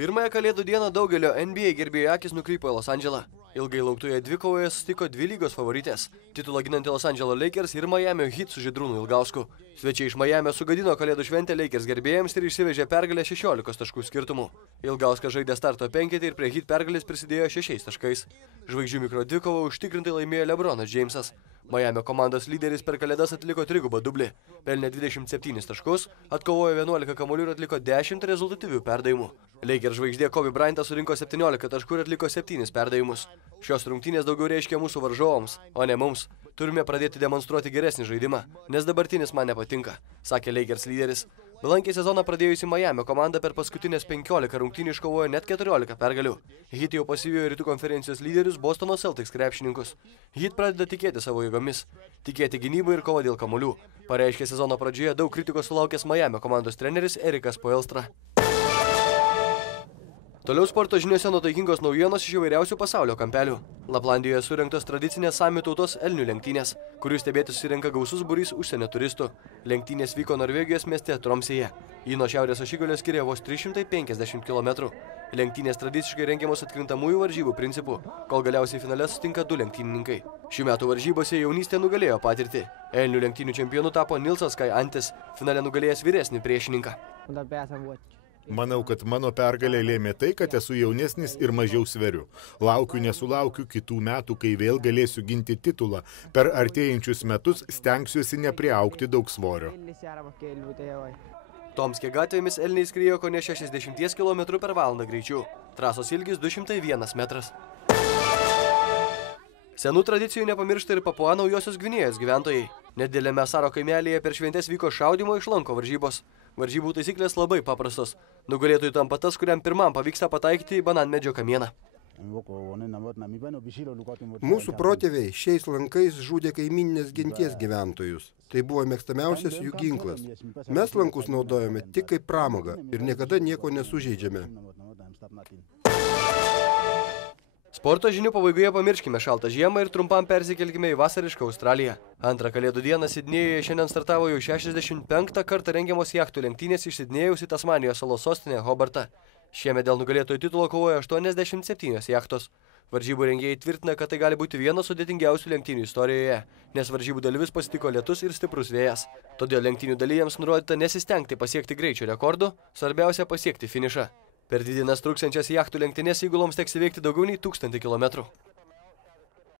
Pirmąją Kalėdų dieną daugelio NBA gerbėjų akis nukrypo į Los Andželą. Ilgai lauktoje dvikovoje susitiko dvi lygos favoritės – titulą ginanti Los Andželo Lakers ir Miamio Heat su Žydrūnu Ilgausku. Svečiai iš Miamio sugadino Kalėdų šventę Lakers gerbėjams ir išsivežė pergalę 16 taškų skirtumu. Ilgauskas žaidė starto penketį ir prie Heat pergalės prisidėjo 6 taškais. Žvaigždžių mikro dvikovą užtikrintai laimėjo LeBronas Jamesas. Miamio komandos lyderis per Kalėdas atliko trigubą dublį. Pelnė 27 taškus, atkovojo 11 kamuolių ir atliko 10 rezultatyvių perdavimų. Lakers žvaigždė Kobe Bryantas surinko 17 taškų ir atliko 7 perdavimus. Šios rungtynės daugiau reiškia mūsų varžovams, o ne mums. Turime pradėti demonstruoti geresnį žaidimą, nes dabartinis man nepatinka, sakė Lakers lyderis. Belankį sezoną pradėjusi Miamio komanda per paskutinės 15 rungtynių iškovojo net 14 pergalių. Heat jau pasivijo rytų konferencijos lyderius Bostono Celtics krepšininkus. Heat pradeda tikėti savo jėgomis, tikėti gynybą ir kovą dėl kamuolių. Pareiškė sezono pradžioje daug kritikos sulaukęs Miamio komandos treneris Erikas Spoelstra. Toliau sporto žiniuose nuotaikingos naujienos iš įvairiausių pasaulio kampelių. Laplandijoje surengtos tradicinės samių tautos elnių lenktynės, kurių stebėti susirenka gausus būrys užsienio turistų. Lenktynės vyko Norvegijos mieste Tromsėje. Ji nuo šiaurės ašigalio skiria vos 350 km. Lenktynės tradiciškai rengiamos atkrintamųjų varžybų principų, kol galiausiai finale sutinka 2 lenktynininkai. Šių metų varžybose jaunystė nugalėjo patirtį. Elnių lenktynių čempionu tapo Nilsas Kai Antis, finale nugalėjęs vyresnį priešininką. Manau, kad mano pergalė lėmė tai, kad esu jaunesnis ir mažiau sveriu. Laukiu nesulaukiu kitų metų, kai vėl galėsiu ginti titulą. Per artėjančius metus stengsiuosi nepriaugti daug svorio. Tomske gatvėmis elniai skriejo kone 60 km per valandą greičiu. Trasos ilgis 201 metras. Senų tradicijų nepamiršta ir Papua Naujosios Gvinėjos gyventojai. Nedėlėme Saro kaimelėje per šventės vyko šaudymo iš lanko varžybos. Varžybų taisyklės labai paprastos. Nugalėtojų tampa tas, kuriam pirmam pavyksta pataikyti į bananmedžio kamieną. Mūsų protėviai šiais lankais žudė kaimyninės genties gyventojus. Tai buvo mėgstamiausias jų ginklas. Mes lankus naudojame tik kaip pramogą ir niekada nieko nesužeidžiame. Sporto žinių pabaigoje pamirškime šaltą žiemą ir trumpam persikelkime į vasarišką Australiją. Antrą Kalėdų dieną Sidnėjuje šiandien startavo jau 65 kartą rengiamos jachtų lenktynės iš Sidnėjaus į Tasmanijos salos sostinę Hobartą. Šiemet dėl nugalėtojų titulo kovoja 87 jachtos. Varžybų rengėjai tvirtina, kad tai gali būti vienas sudėtingiausių lenktynių istorijoje, nes varžybų dalyvius pasitiko lietus ir stiprus vėjas. Todėl lenktynių dalyviams nurodyta nesistengti pasiekti greičio rekordų, svarbiausia pasiekti finišą. Per 2 dienas truksiančias jachtų lenktynės įguloms teks įveikti daugiau nei 1000 km.